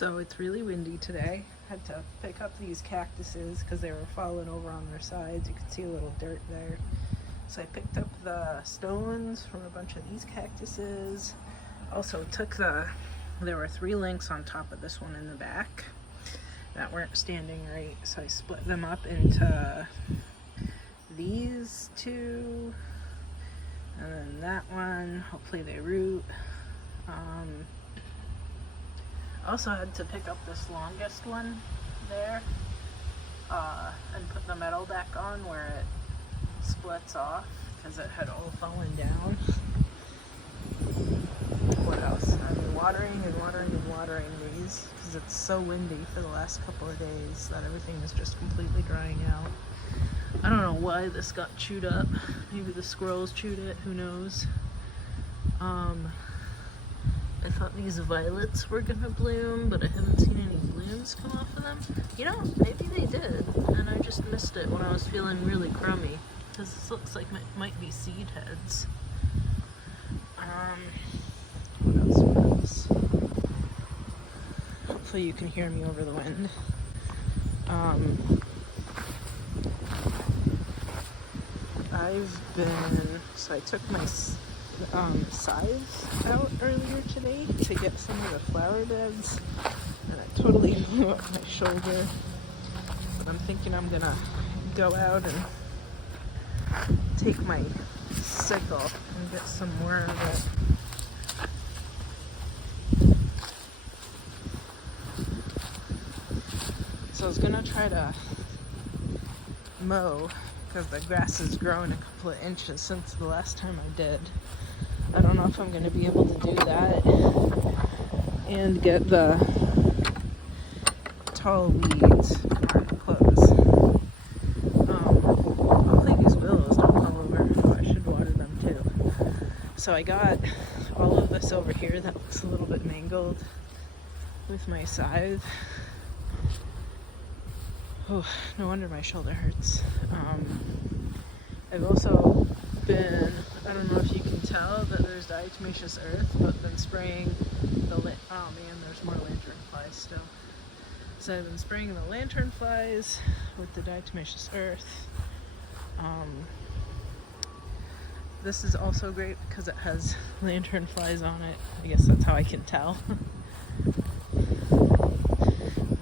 So it's really windy today. Had to pick up these cactuses because they were falling over on their sides. You could see a little dirt there. So I picked up the stones from a bunch of these cactuses. Also took there were 3 links on top of this one in the back that weren't standing right. So I split them up into these 2 and then that one. Hopefully they root. Also had to pick up this longest one there and put the metal back on where it splits off because it had all fallen down. What else? I've been watering these because it's so windy for the last couple of days that everything is just completely drying out. I don't know why this got chewed up. Maybe the squirrels chewed it, who knows. I thought these violets were gonna bloom, but I haven't seen any blooms come off of them. You know, maybe they did, and I just missed it when I was feeling really crummy, because this looks like might be seed heads. What else? Hopefully you can hear me over the wind. So I took my scythe out earlier today to get some of the flower beds, and I totally blew up my shoulder, but I'm thinking I'm gonna go out and take my sickle and get some more of it. So I was gonna try to mow because the grass has grown a couple of inches since the last time I did. I don't know if I'm going to be able to do that and get the tall weeds from our clothes. Hopefully these willows don't fall over. Oh, I should water them too. So I got all of this over here that looks a little bit mangled with my scythe. Oh, no wonder my shoulder hurts. I've also been, I don't know if you can tell that there's diatomaceous earth, but been spraying oh man, there's more lantern flies still. So I've been spraying the lantern flies with the diatomaceous earth. This is also great because it has lantern flies on it. I guess that's how I can tell.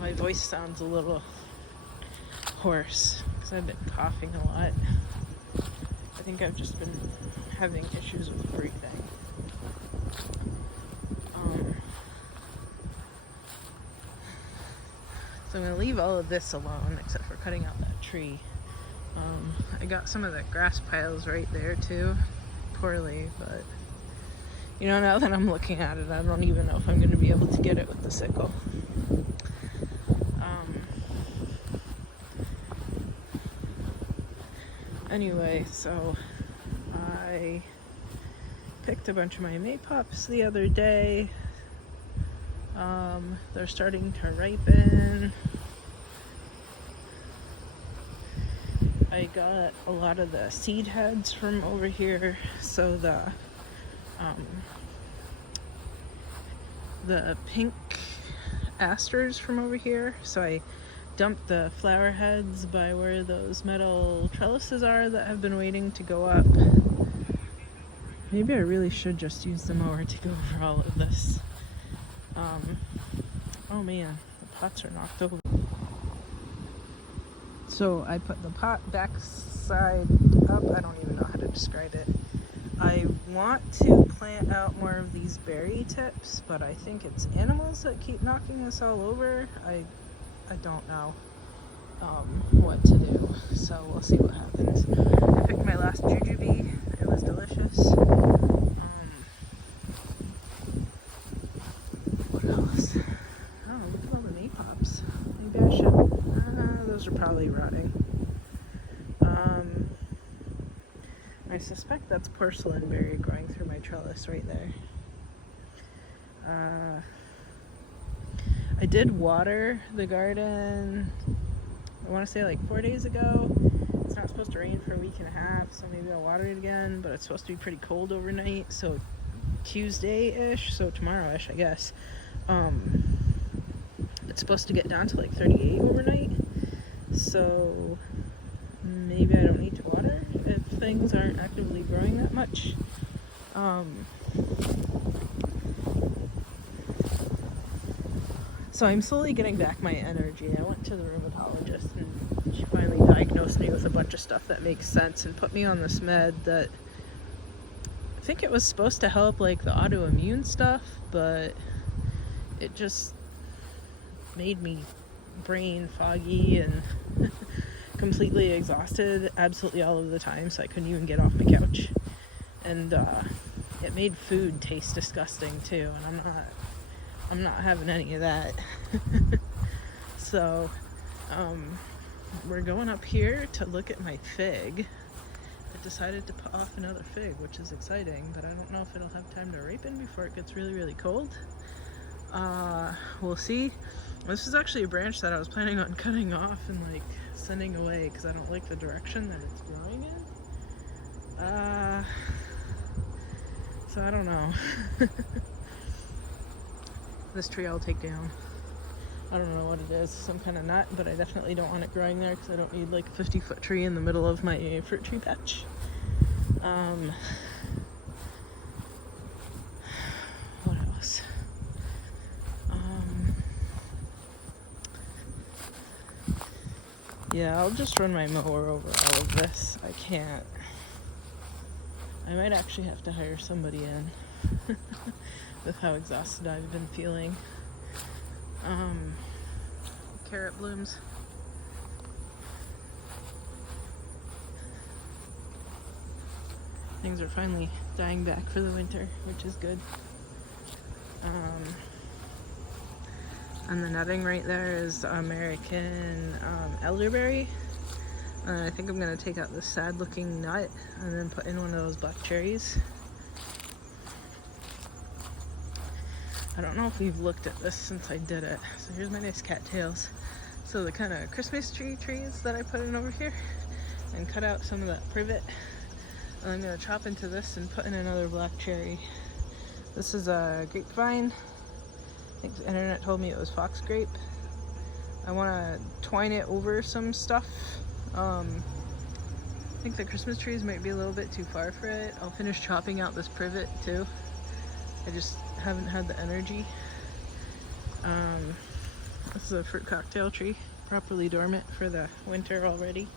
My voice sounds a little hoarse because I've been coughing a lot. I think I've just been having issues with breathing. So I'm going to leave all of this alone except for cutting out that tree. I got some of the grass piles right there too, poorly, but you know, now that I'm looking at it, I don't even know if I'm going to be able to get it with the sickle. Anyway, so I picked a bunch of my maypops the other day. They're starting to ripen. I got a lot of the seed heads from over here, so the pink asters from over here. So I dumped the flower heads by where those metal trellises are that have been waiting to go up. Maybe I really should just use the mower to go over all of this. Oh man, the pots are knocked over. So I put the pot back side up. I don't even know how to describe it. I want to plant out more of these berry tips, but I think it's animals that keep knocking us all over. I don't know what to do, so we'll see what happens. I picked my last jujube. It was delicious. What else? Oh, look at all the maypops. Maybe I should. Those are probably rotting. I suspect that's porcelain berry growing through my trellis right there. I did water the garden, I want to say like 4 days ago. It's not supposed to rain for a week and a half, so maybe I'll water it again, but it's supposed to be pretty cold overnight, so Tuesday-ish, so tomorrow-ish, I guess. it's supposed to get down to like 38 overnight. So maybe I don't need to water if things aren't actively growing that much. So I'm slowly getting back my energy. I went to the rheumatologist and she finally diagnosed me with a bunch of stuff that makes sense and put me on this med that I think it was supposed to help like the autoimmune stuff, but it just made me brain foggy and completely exhausted absolutely all of the time, so I couldn't even get off my couch. And it made food taste disgusting too, and I'm not having any of that. So we're going up here to look at my fig. I decided to put off another fig, which is exciting, but I don't know if it'll have time to ripen before it gets really, really cold. We'll see. This is actually a branch that I was planning on cutting off and like sending away because I don't like the direction that it's growing in. So I don't know. This tree I'll take down. I don't know what it is, some kind of nut, but I definitely don't want it growing there because I don't need like a 50-foot tree in the middle of my fruit tree patch. What else? Yeah, I'll just run my mower over all of this. I might actually have to hire somebody in with how exhausted I've been feeling. Carrot blooms. Things are finally dying back for the winter, which is good. And the netting right there is American elderberry. I think I'm going to take out this sad looking nut and then put in one of those black cherries. I don't know if we've looked at this since I did it. So here's my nice cattails. So the kind of Christmas trees that I put in over here, and cut out some of that privet. And I'm going to chop into this and put in another black cherry. This is a grapevine. I think the internet told me it was fox grape. I want to twine it over some stuff. I think the Christmas trees might be a little bit too far for it. I'll finish chopping out this privet too. I just haven't had the energy. This is a fruit cocktail tree, properly dormant for the winter already.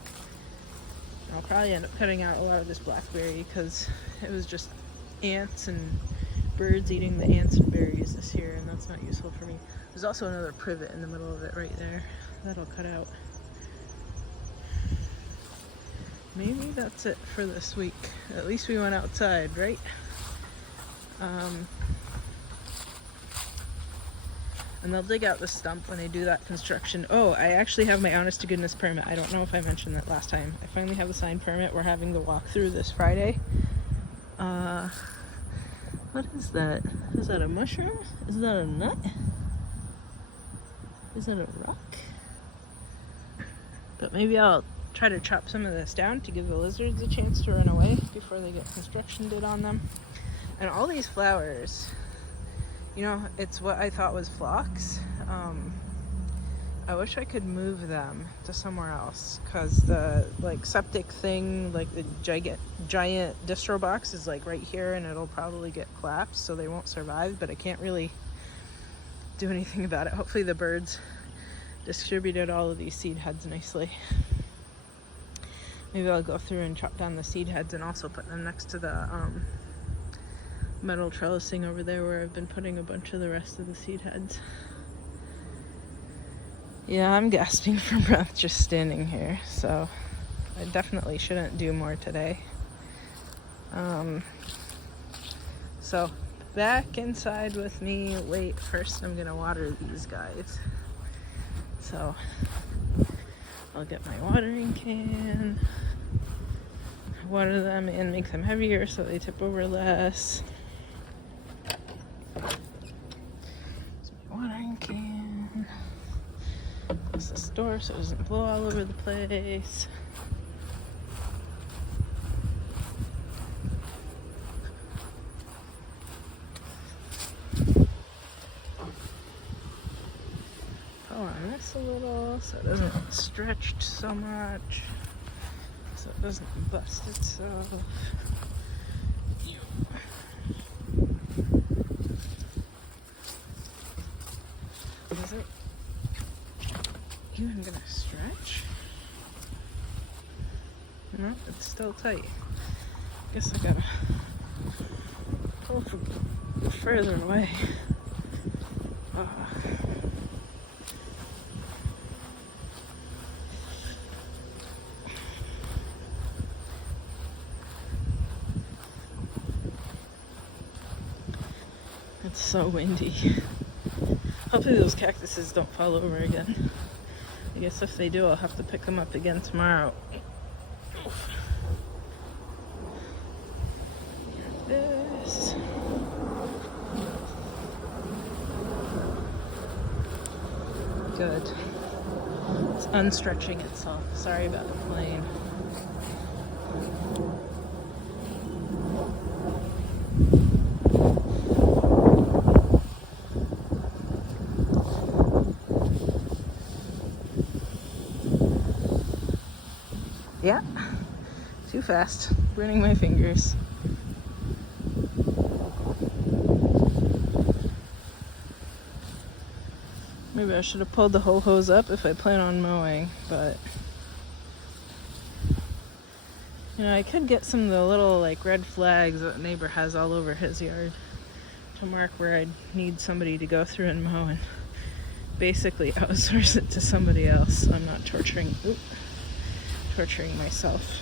I'll probably end up cutting out a lot of this blackberry because it was just ants and birds eating the ants and berries this year, and that's not useful for me. There's also another privet in the middle of it right there. That'll cut out. Maybe that's it for this week. At least we went outside, right? And they'll dig out the stump when they do that construction. Oh, I actually have my honest to goodness permit. I don't know if I mentioned that last time. I finally have a signed permit. We're having the walkthrough this Friday. What is that? Is that a mushroom? Is that a nut? Is that a rock? But maybe I'll try to chop some of this down to give the lizards a chance to run away before they get construction did on them. And all these flowers, you know, it's what I thought was phlox. I wish I could move them to somewhere else because the like septic thing, like the giant distro box is like right here and it'll probably get collapsed, so they won't survive, but I can't really do anything about it. Hopefully the birds distributed all of these seed heads nicely. Maybe I'll go through and chop down the seed heads and also put them next to the metal trellising over there where I've been putting a bunch of the rest of the seed heads. Yeah, I'm gasping for breath just standing here, so I definitely shouldn't do more today. So back inside with me. Wait, first I'm gonna water these guys. So I'll get my watering can, water them and make them heavier so they tip over less. Here's my watering can. Close this door so it doesn't blow all over the place. this a little so it doesn't stretch so much, so it doesn't bust itself. Is it even gonna stretch? No, it's still tight. Guess I gotta pull further away. It's so windy. Hopefully those cactuses don't fall over again. I guess if they do, I'll have to pick them up again tomorrow. This. Good. It's unstretching itself. Sorry about the plane. Yeah, too fast. Burning my fingers. Maybe I should have pulled the whole hose up if I plan on mowing, but you know, I could get some of the little like red flags that neighbor has all over his yard to mark where I'd need somebody to go through and mow and basically outsource it to somebody else so I'm not torturing myself.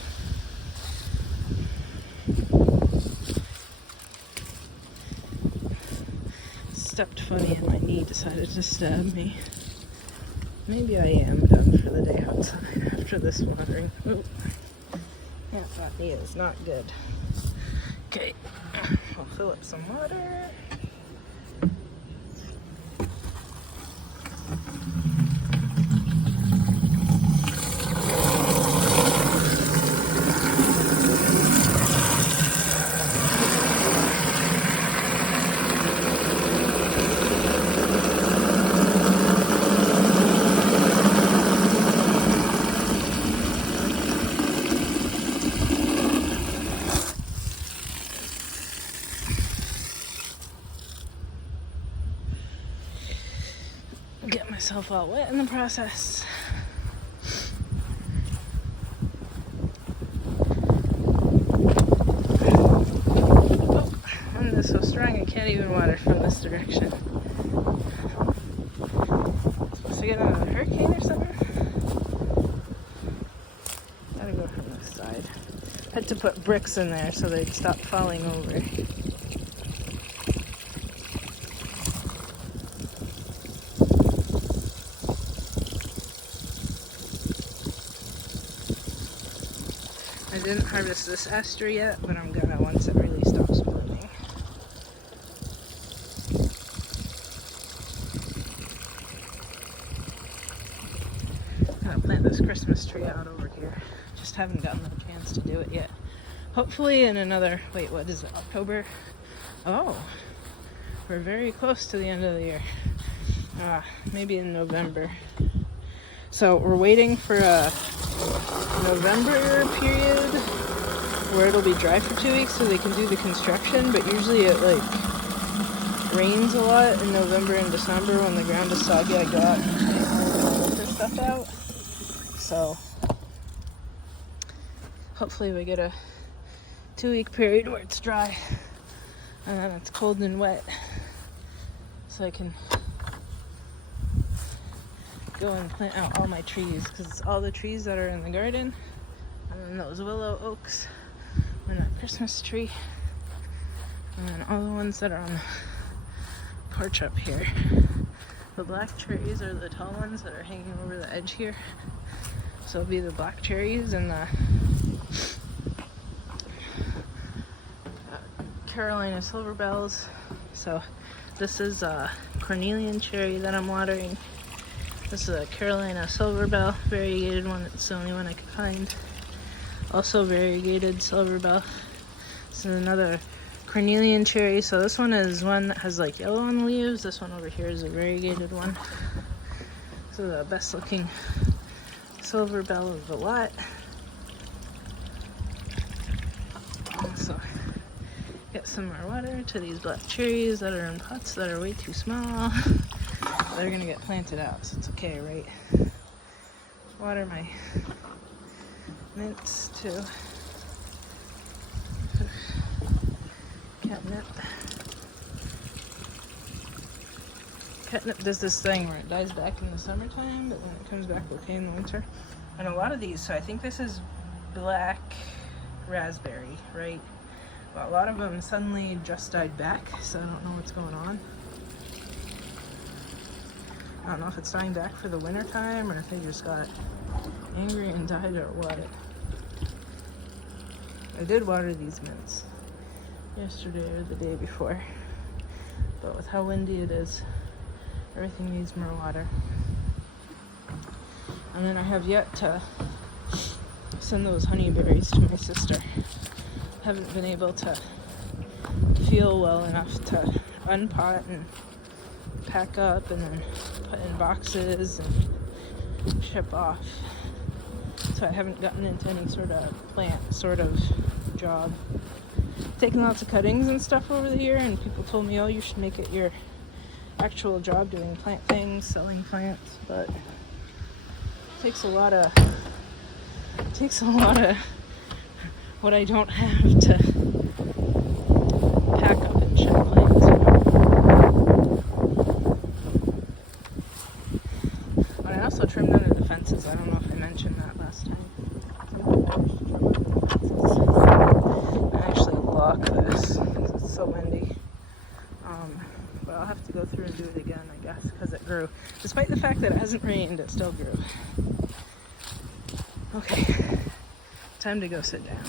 Stepped funny and my knee decided to stab me. Maybe I am done for the day outside after this watering. Ooh. Yeah, that knee is not good. Okay, I'll fill up some water. Get myself all wet in the process. Oh, wind is so strong I can't even water from this direction. Supposed to get another hurricane or something? Gotta go from this side. Had to put bricks in there so they'd stop falling over. I didn't harvest this aster yet, but I'm gonna once it really stops blooming. I'm gonna plant this Christmas tree out over here. Just haven't gotten the chance to do it yet. Hopefully in another, wait, what is it, October? Oh, we're very close to the end of the year. Maybe in November. So we're waiting for a November period where it'll be dry for 2 weeks so they can do the construction, but usually it like rains a lot in November and December when the ground is soggy. I go out and take all the winter stuff out. So hopefully we get a 2-week period where it's dry and then it's cold and wet so I can go and plant out all my trees, because it's all the trees that are in the garden and then those willow oaks and that Christmas tree and then all the ones that are on the porch up here. The black cherries are the tall ones that are hanging over the edge here, so it'll be the black cherries and the Carolina silver bells. So this is a cornelian cherry that I'm watering. This is a Carolina silver bell, variegated one. It's the only one I could find. Also variegated silver bell. This is another cornelian cherry. So this one is one that has like yellow on the leaves. This one over here is a variegated one. So the best looking silver bell of the lot. So get some more water to these black cherries that are in pots that are way too small. They're gonna get planted out, so it's okay, right? Water my mints too. Catnip. Catnip does this thing where it dies back in the summertime, but then it comes back okay in the winter. And a lot of these, so I think this is black raspberry, right? But a lot of them suddenly just died back, so I don't know what's going on. I don't know if it's dying back for the winter time or if they just got angry and died or what. I did water these mints yesterday or the day before, but with how windy it is, everything needs more water. And then I have yet to send those honeyberries to my sister. Haven't been able to feel well enough to unpot and pack up and then put in boxes and ship off. So I haven't gotten into any sort of plant sort of job. Taken lots of cuttings and stuff over the year, and people told me, oh, you should make it your actual job doing plant things, selling plants, but it takes a lot of what I don't have to pack up and ship plants, you know. But I also trimmed under the fences. I don't know if I mentioned that last time. I actually lock this because it's so windy. But I'll have to go through and do it again, I guess, because it grew. Despite the fact that it hasn't rained, it still grew. Okay, time to go sit down.